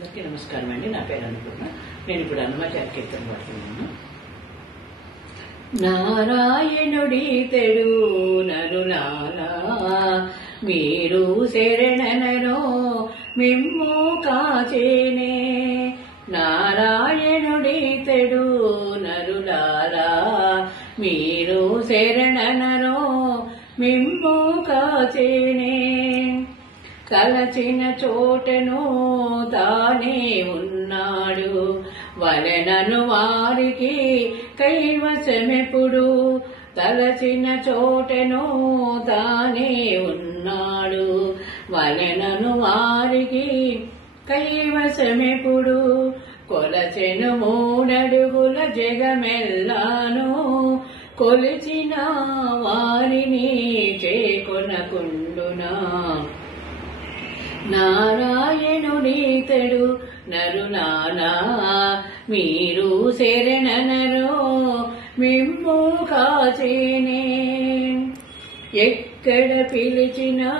అందరికీ నమస్కారం అండి. నా పేరు అనుకున్నా. నేను ఇప్పుడు హనుమాచార్య కీర్తన పడుతున్నాను. నారాయణుడీతడు నరులారా మీరు శరణనరో మిమ్ము కాచేనే. నారాయణుడీతడు నరులారా మీరు శరణనరో మిమ్ము కాచేనే. తలచిన చోటను తానే ఉన్నాడు వలెనను వారికి కైవశమెప్పుడు. తలచిన చోటను తానే ఉన్నాడు వలెనను వారికి కైవశమెప్పుడు. కొలచెను మూడడుగుల జగమెల్లాను కొలిచిన వారిని చేకొనకుండునా. నారాయణుడీతడు నరులారా మీరు శరణనరో మిమ్ము కాచేనే. ఎక్కడ పిలిచినా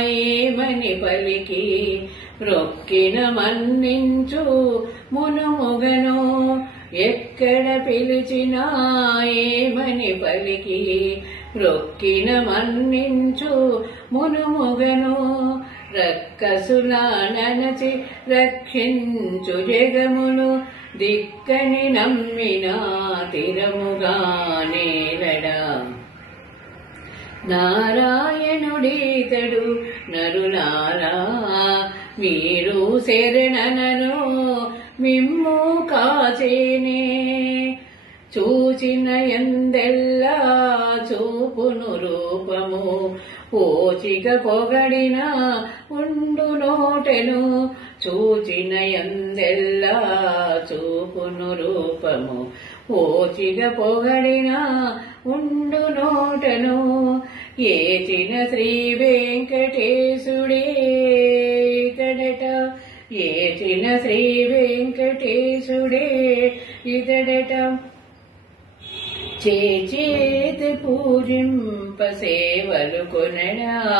ఏమని పలికి మ్రొక్కిన మన్నించు మునుముగను. ఎక్కడ పిలిచినా ఏమని పలికి మ్రొక్కిన మన్నించు మునుముగను. రక్కసుల ననచి రక్షించు జగమును దిక్కని నమ్మిన తిరముగా నేలడా. నారాయణుడీతడు నరులారా మీరు శరణనరో మిమ్ము కాచేనే. చూచిన ఎందెల్లా చూపును రూపము ఓచిక పొగడిన ఉండు నోటెను. చూచిన ఎందెల్లా చూపును రూపము ఓచిక పొగడిన ఉండు నోటను. ఏచిన శ్రీ వెంకటేశుడే ఇతడట. ఏచిన శ్రీ వెంకటేశుడే ఇతడట. చేచేతి పూజింప సేవలు కొనడా.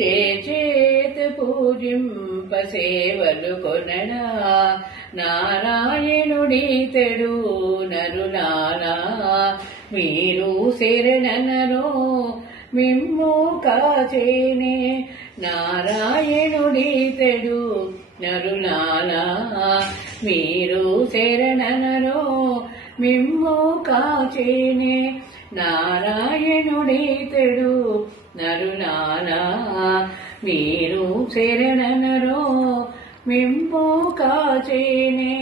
చేచేతి పూజింప సేవలు కొనడా. నారాయణుడీతడు నరులారా మీరు శరణనరో మిమ్ము కాచేనే. నారాయణుడీతడు నరులారా మీరు శరణనరో మిమ్ము కాచేనే. నారాయణుడీతడు నరులారా మీరు శరణనరో మిమ్ము కాచేనే.